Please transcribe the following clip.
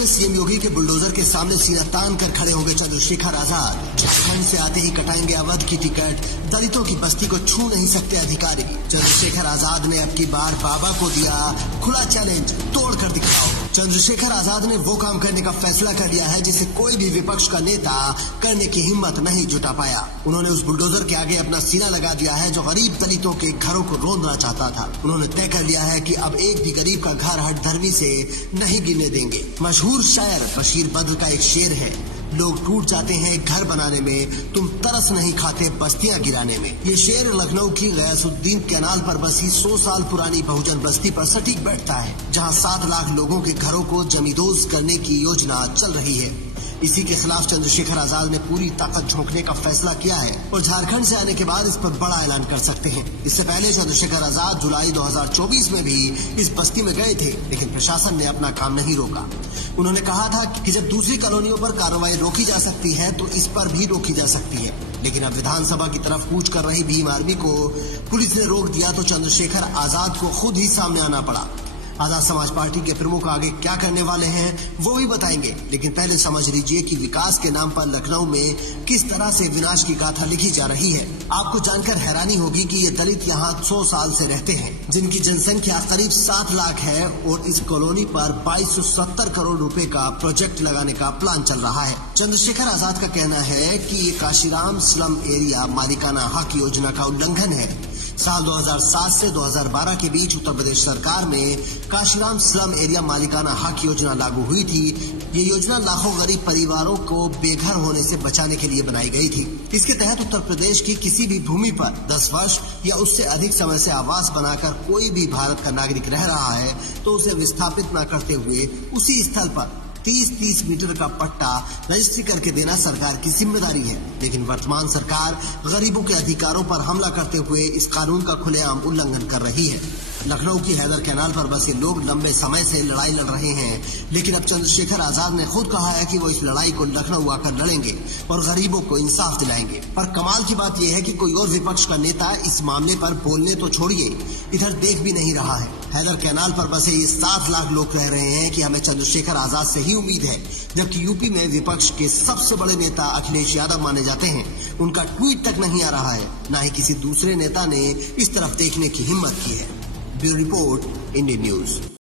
में सीएम योगी के बुलडोजर के सामने सीना तान कर खड़े होंगे चंद्रशेखर आजाद। झारखंड से आते ही कटाएंगे अवध की टिकट, दलितों की बस्ती को छू नहीं सकते अधिकारी। चंद्रशेखर आजाद ने अब की बार बाबा को दिया खुला चैलेंज, तोड़ कर दिखाओ। चंद्रशेखर आजाद ने वो काम करने का फैसला कर लिया है जिसे कोई भी विपक्ष का नेता करने की हिम्मत नहीं जुटा पाया। उन्होंने उस बुलडोजर के आगे अपना सीना लगा दिया है जो गरीब दलितों के घरों को रोंदना चाहता था। उन्होंने तय कर लिया है कि अब एक भी गरीब का घर हट धर्मी से नहीं गिरने देंगे। मशहूर शायर बशीर बद्र का एक शेर है, लोग टूट जाते हैं घर बनाने में, तुम तरस नहीं खाते बस्तियां गिराने में। ये शेर लखनऊ की गयासुद्दीन कैनाल पर बसी 100 साल पुरानी बहुजन बस्ती पर सटीक बैठता है, जहां 7 लाख लोगों के घरों को जमींदोज करने की योजना चल रही है। इसी के खिलाफ चंद्रशेखर आजाद ने पूरी ताकत झोंकने का फैसला किया है और झारखंड से आने के बाद इस पर बड़ा ऐलान कर सकते हैं। इससे पहले चंद्रशेखर आजाद जुलाई 2024 में भी इस बस्ती में गए थे, लेकिन प्रशासन ने अपना काम नहीं रोका। उन्होंने कहा था कि जब दूसरी कॉलोनियों पर कार्रवाई रोकी जा सकती है तो इस पर भी रोकी जा सकती है, लेकिन अब विधानसभा की तरफ कूच कर रही भीम आर्मी को पुलिस ने रोक दिया तो चंद्रशेखर आजाद को खुद ही सामने आना पड़ा। आजाद समाज पार्टी के प्रमुख आगे क्या करने वाले हैं वो भी बताएंगे, लेकिन पहले समझ लीजिए कि विकास के नाम पर लखनऊ में किस तरह से विनाश की गाथा लिखी जा रही है। आपको जानकर हैरानी होगी कि ये दलित यहाँ 100 साल से रहते हैं, जिनकी जनसंख्या करीब 7 लाख है और इस कॉलोनी पर 2270 करोड़ रुपए का प्रोजेक्ट लगाने का प्लान चल रहा है। चंद्रशेखर आजाद का कहना है कि ये काशीराम स्लम एरिया मालिकाना हक योजना का उल्लंघन है। साल 2007 से 2012 के बीच उत्तर प्रदेश सरकार में काशीराम स्लम एरिया मालिकाना हक योजना लागू हुई थी। ये योजना लाखों गरीब परिवारों को बेघर होने से बचाने के लिए बनाई गई थी। इसके तहत उत्तर प्रदेश की किसी भी भूमि पर 10 वर्ष या उससे अधिक समय से आवास बनाकर कोई भी भारत का नागरिक रह रहा है तो उसे विस्थापित न करते हुए उसी स्थल पर 30-30 मीटर का पट्टा रजिस्ट्री करके देना सरकार की जिम्मेदारी है। लेकिन वर्तमान सरकार गरीबों के अधिकारों पर हमला करते हुए इस कानून का खुलेआम उल्लंघन कर रही है। लखनऊ की हैदर कैनाल पर बसे लोग लंबे समय से लड़ाई लड़ रहे हैं, लेकिन अब चंद्रशेखर आजाद ने खुद कहा है कि वो इस लड़ाई को लखनऊ आकर लड़ेंगे और गरीबों को इंसाफ दिलाएंगे। पर कमाल की बात यह है कि कोई और विपक्ष का नेता इस मामले पर बोलने तो छोड़िए, इधर देख भी नहीं रहा है। हैदर कैनाल पर बसे ये 7 लाख लोग कह रहे हैं कि हमें चंद्रशेखर आजाद से ही उम्मीद है, जबकि यूपी में विपक्ष के सबसे बड़े नेता अखिलेश यादव माने जाते हैं, उनका ट्वीट तक नहीं आ रहा है। न ही किसी दूसरे नेता ने इस तरफ देखने की हिम्मत की है। Bureau report, Indian news.